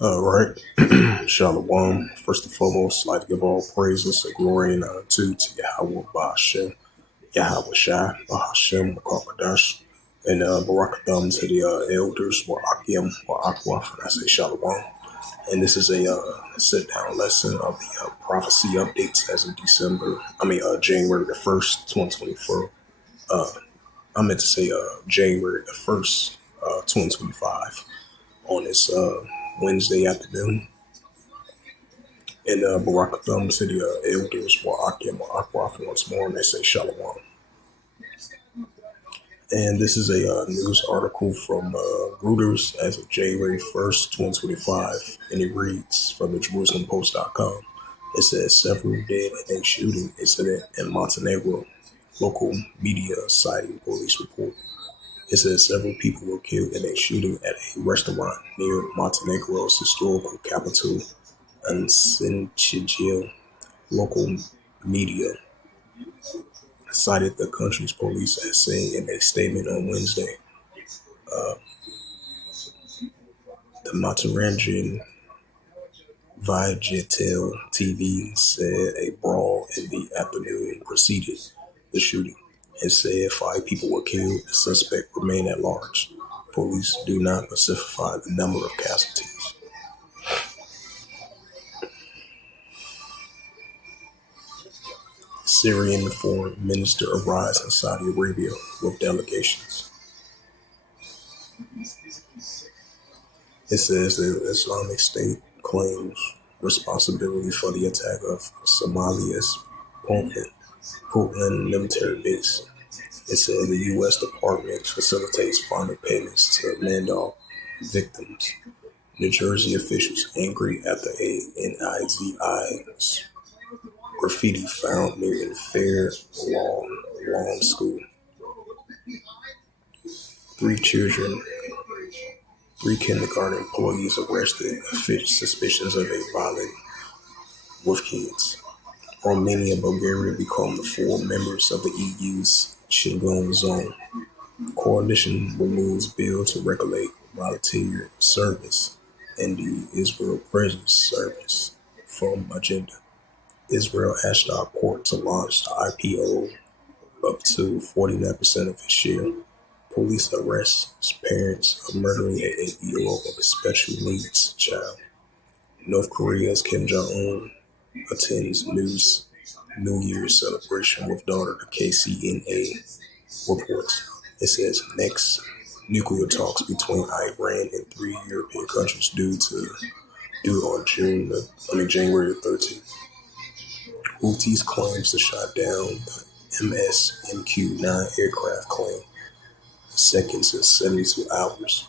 All right. Shalom. First and foremost, I'd like to give all praises and glory and honor to Yahweh Bahashem, Yahweh Shai, Bahashem, Makakadash, and Barakatham to the elders, Wa'akim, Wa'akwaf, and I say Shalom. And this is a sit down lesson of the prophecy updates as of January the 1st, 2024. Uh, I meant to say January the 1st, 2025 on this Wednesday afternoon. And Barakatham to the elders, Wa'akim, Wa'akwaf, once more, and they say Shalom. And this is a news article from Reuters as of January 1st, 2025. And it reads from the JerusalemPost.com. It says several dead in a shooting incident in Montenegro. Local media citing police report. It says several people were killed in a shooting at a restaurant near Montenegro's historical capital, Ansinchijil. Local media cited the country's police as saying in a statement on Wednesday. Uh, the Montenegrin Vigitel TV said a brawl in the afternoon preceded the shooting. It said 5 people were killed. The suspect remained at large. Police do not specify the number of casualties. Syrian foreign minister arrives in Saudi Arabia with delegations. It says the Islamic State claims responsibility for the attack of Somalia's Puntland military base. It said the U.S. Department facilitates final payments to Mandal victims. New Jersey officials angry after a NIZI's graffiti found near a Fair Lawn School. 3 children, 3 kindergarten employees arrested on suspicions of a violent with kids. Romania and Bulgaria become the 4 members of the EU's Schengen zone. Coalition removes bill to regulate volunteer service and the Israel Presence Service from agenda. Israel asked our port to launch the IPO up to 49% of its share. Police arrests parents of murdering an 8-year-old of a special needs child. North Korea's Kim Jong-un attends New Year's celebration with daughter, the KCNA reports. It says next nuclear talks between Iran and 3 European countries due on January 13th. Houthis claims to shot down the MQ-9 aircraft claim, the second in 72 hours.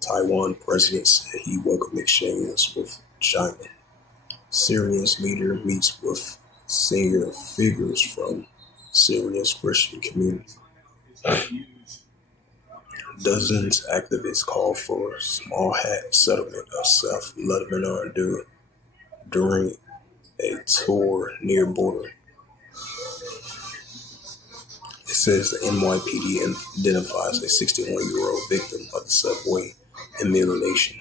Taiwan president said he welcomed exchanges with China. Syria's leader meets with senior figures from Syria's Christian community. Dozens of activists call for a small hat settlement of South Lebanon during a tour near border. It says the NYPD identifies a 61-year-old victim of the subway and mutilation.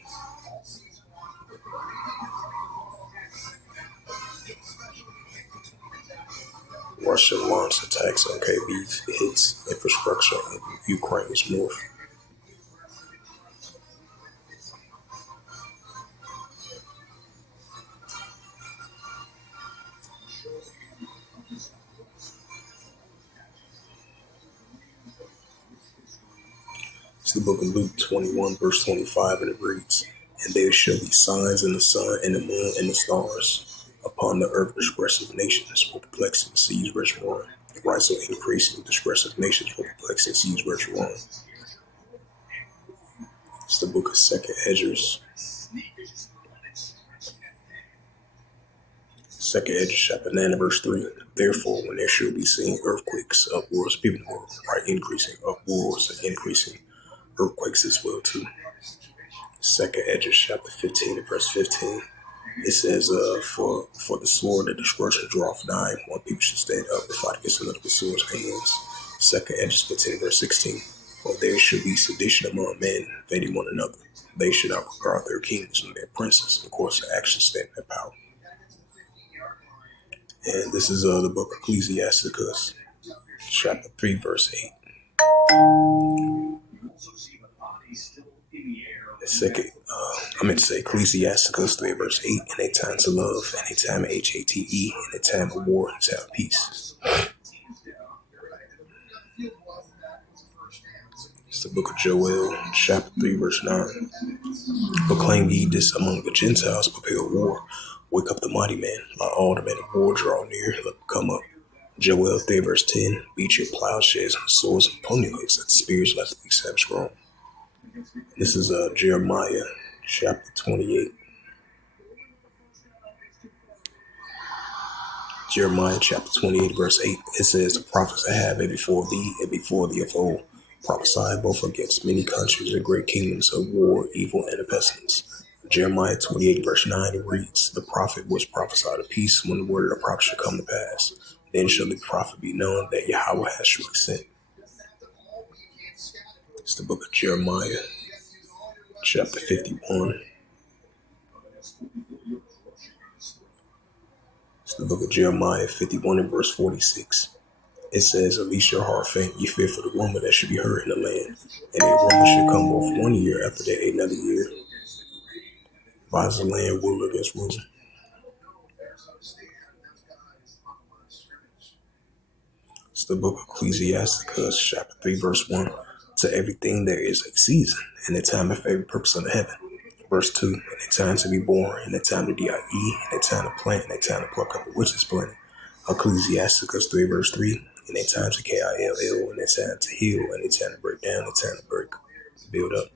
Russia launched attacks on Kyiv, hits infrastructure in Ukraine's north. It's the book of Luke 21, verse 25, and it reads, "And there shall be signs in the sun, and the moon, and the stars. Upon the earth distressive nations will perplex and seize rich run. The rise of increasing distressive nations will perplex and seize rich run." It's the book of Second Ezra's. Second Ezra chapter 9 and verse 3. "Therefore, when there shall be seen earthquakes, uproars, people are increasing, uproars and increasing, earthquakes as well too." Second Ezra chapter 15 and verse 15. It says, for the sword that destruction draweth nigh, one people should stand up and fight against another with swords and hands. Second Ezra 15 verse 16. or there should be sedition among men, invading one another. They should not regard their kings and their princes, and course of action stand their power. And this is the book of Ecclesiasticus, chapter 3, verse 8. Second, I meant to say Ecclesiasticus 3, verse 8. In a time to love, in a time of HATE, in a time of war, and a time of peace. It's the book of Joel, chapter 3, verse 9. Proclaim ye this among the Gentiles, prepare war. Wake up the mighty man, let all the men of war draw near, let them come up. Joel 3, verse 10. Beat your plowshares and swords and pony hooks, that the spears left the weak have grown. This is Jeremiah, chapter 28. Jeremiah chapter 28, verse 8. It says, the prophets that have it before thee and before thee of old prophesy both against many countries and great kingdoms of war, evil, and of pestilence. Jeremiah 28, verse 9, it reads, the prophet which prophesied of peace when the word of the prophet shall come to pass. Then shall the prophet be known that Yahweh has truly sent. It's the book of Jeremiah, chapter 51. It's the book of Jeremiah 51 and verse 46. It says, at least your heart faint, ye fear for the woman that should be heard in the land. And a woman should come both 1 year, after that another year. Buys the land ruler against ruler. It's the book of Ecclesiasticus, chapter 3, verse 1. To everything there is a season, and a time of every purpose under heaven. Verse 2, and a time to be born, and a time to die, and a time to plant, and a time to pluck up which is planted. Ecclesiasticus 3, verse 3, and a time to kill, and a time to heal, and a time to break down, and a time to build up.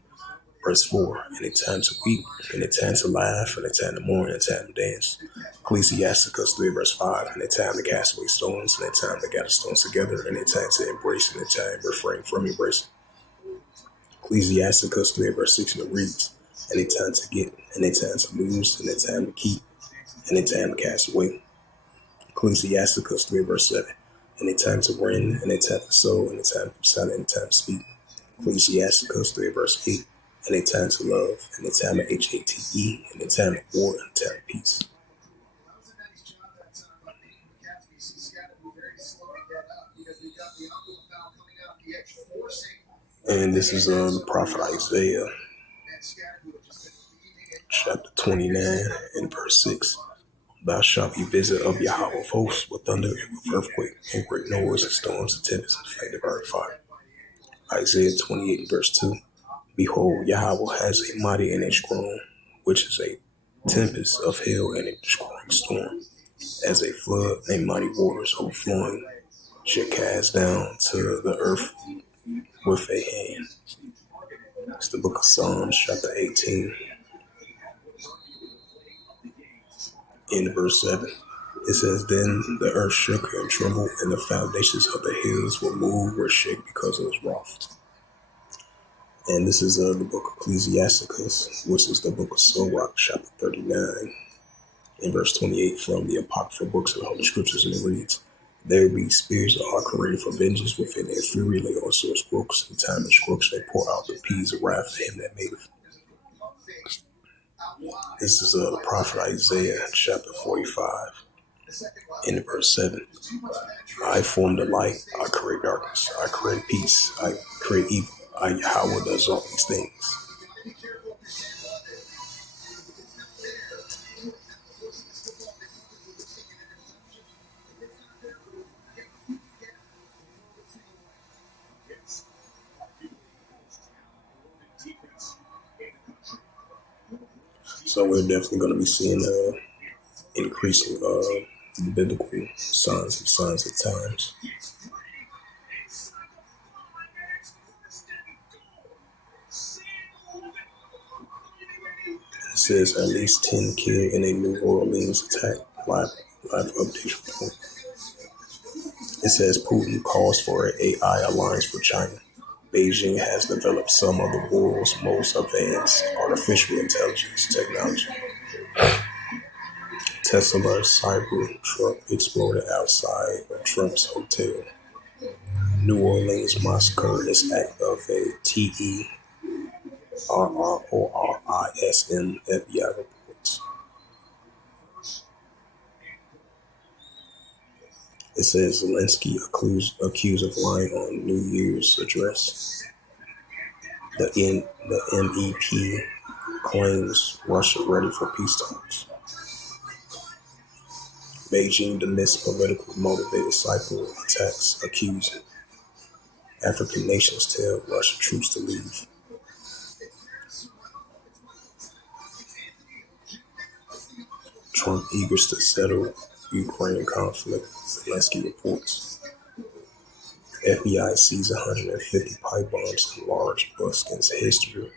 Verse 4, and a time to weep, and a time to laugh, and a time to mourn, and a time to dance. Ecclesiasticus 3, verse 5, and a time to cast away stones, and a time to gather stones together, and a time to embrace, and a time to refrain from embracing. Ecclesiasticus 3, verse 6, and it reads, and a time to get, and a time to lose, and a time to keep, and a time to cast away. Ecclesiasticus 3, verse 7, and a time to reign, and a time to sow, and a time to silent, and a time to speak. Ecclesiasticus 3, verse 8, and a time to love, and a time of HATE, and a time of war, and a time of peace. And this is the prophet Isaiah, chapter 29 and verse 6. Thou shalt be visited of Yahweh of hosts with thunder and with earthquake and great noise and storms and tempests and flame of earth fire. Isaiah 28 and verse 2. Behold, Yahweh has a mighty and a strong, which is a tempest of hail and a destroying storm, as a flood and mighty waters overflowing, shall cast down to the earth with a hand. It's the book of Psalms, chapter 18, in verse 7. It says, then the earth shook and trembled, and the foundations of the hills were moved, were shaken because of his wrath. And this is the book of Ecclesiasticus, which is the book of Sirach, chapter 39, in verse 28, from the apocryphal books of the Holy Scriptures, and it reads, there be spirits that are created for vengeance, within their fury lay also as crooks, in time and crooks they pour out the peas of wrath to him that made it. This is the prophet Isaiah, chapter 45, in verse 7. I form the light, I create darkness, I create peace, I create evil. I, Yahweh, does all these things. So we're definitely going to be seeing increasing biblical signs of times. It says at least 10 killed in a New Orleans attack. Live updates report. It says Putin calls for an AI alliance for China. Beijing has developed some of the world's most advanced artificial intelligence technology. Tesla's Cybertruck exploded outside of Trump's hotel. New Orleans massacre is act of a terrorism, FBI reports. It says Zelensky accused of lying on New Year's address. The MEP claims Russia ready for peace talks. Beijing demits politically motivated cyber attacks, accusing African nations tell Russian troops to leave. Trump eager to settle Ukraine conflict, Zelensky reports. FBI sees 150 pipe bombs and large buskins history.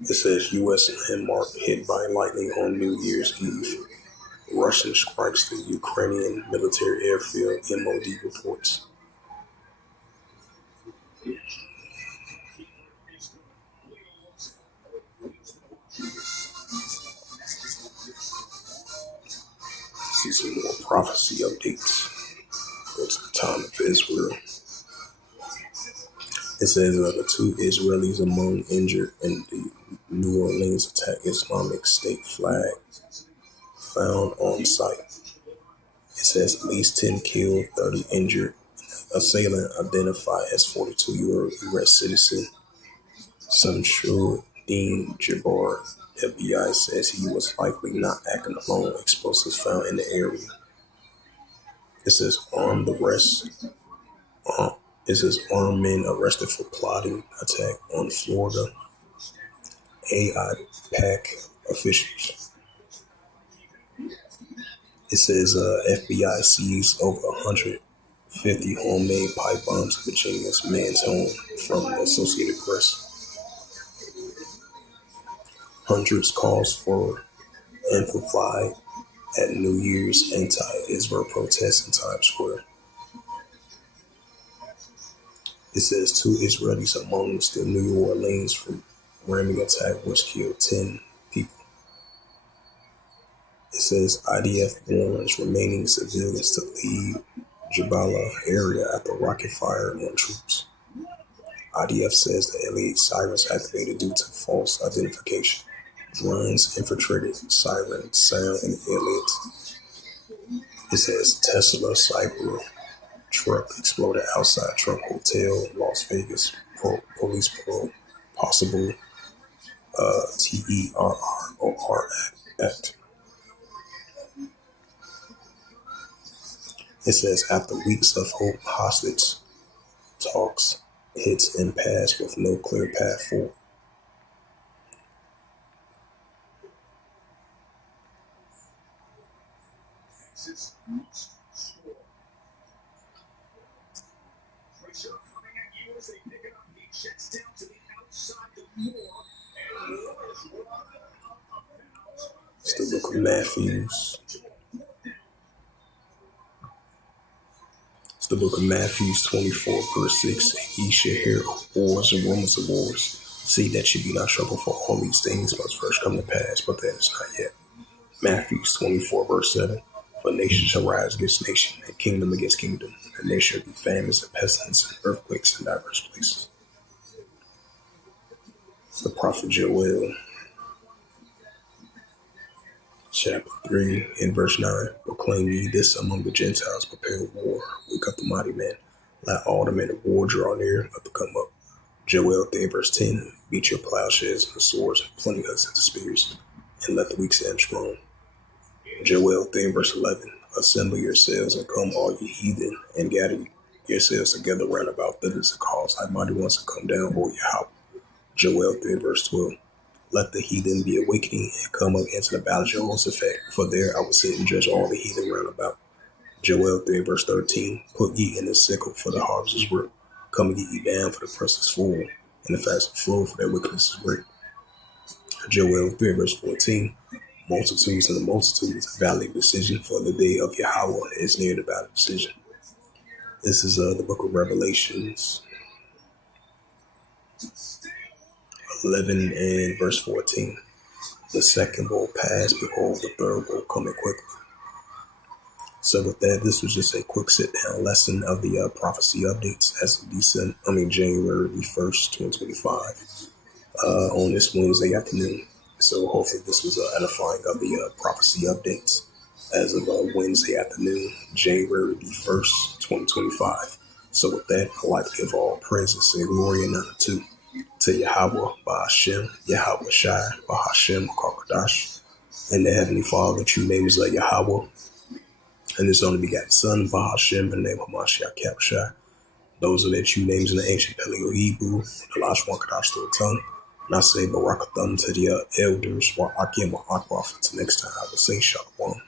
It says U.S. landmark hit by lightning on New Year's Eve. Russian strikes the Ukrainian military airfield, MOD reports. See some more prophecy updates. Go to the time of Israel. It says the two Israelis among injured in the New Orleans attack, Islamic State flag found on site. It says at least 10 killed, 30 injured. Assailant identified as 42-year-old U.S. citizen Samshuddin Jabbar. FBI says he was likely not acting alone. Explosives found in the area. It says armed men arrested for plotting attack on Florida AIPAC officials. It says FBI seized over 150 homemade pipe bombs at Virginia's man's home from the Associated Press. Hundreds calls for amplified at New Year's anti-Israel protests in Times Square. It says two Israelis amongst the New Orleans ramming attack which killed 10 people. It says IDF warns remaining civilians to leave Jabala area after rocket fire on troops. IDF says the L8 sirens activated due to false identification. Drones infiltrated siren sound in the L8. It says Tesla Cyber truck exploded outside Trump Hotel, Las Vegas. Police probe possible terror act. It says after weeks of hope, hostage talks hits impasse with no clear path forward. It's the book of Matthews. It's the book of Matthews 24, verse 6. Ye shall hear of wars and rumors of wars. See that ye be not troubled, for all these things must first come to pass, but that is not yet. Matthews 24, verse 7. For nation shall rise against nation, and kingdom against kingdom, and there shall be famines and pestilence and earthquakes in diverse places. It's the prophet Joel, chapter 3, and verse 9. Proclaim ye this among the Gentiles, prepare war, wake up the mighty man, let all the men of war draw near, let them come up. Joel 3, verse 10. Beat your plowshares and swords, and plenty huts into spears, and let the weak stand strong. Joel 3, verse 11. Assemble yourselves and come, all ye heathen, and gather yourselves together round about thither to cause thy mighty ones to come down, O Yahweh. Joel 3, verse 12. Let the heathen be awakening and come up into the valley of Jehoshaphat, for there I will sit and judge all the heathen round about. Joel 3, verse 13. Put ye in the sickle, for the harvest is work. Come and get ye down, for the press is full, and the fast flow, for their wickedness is great. Joel 3, verse 14. Multitudes and the multitudes, valley of decision, for the day of Yahweh is near the valley of decision. This is the book of Revelations 11 and verse 14. The second will pass, behold, the third will come in quickly. So with that, this was just a quick sit-down lesson of the prophecy updates as of January the 1st, 2025, on this Wednesday afternoon. So hopefully this was edifying of the prophecy updates as of Wednesday afternoon, January the 1st, 2025. So with that, I'd like to give all praises and glory and honor to Yahweh, Bahashem, Yahweh Shai, Bahashem, Kakadash, and the Heavenly Father. The true name is Yahweh, and His only begotten Son, Bahashem, in the name of Hamashiach Yahushua. Those are their true names in the ancient Paleo Hebrew, the Lashwan Kadash to the tongue. And I say Barakatham to the elders, while Akim or Akbar. Until next time, I will say Shalom.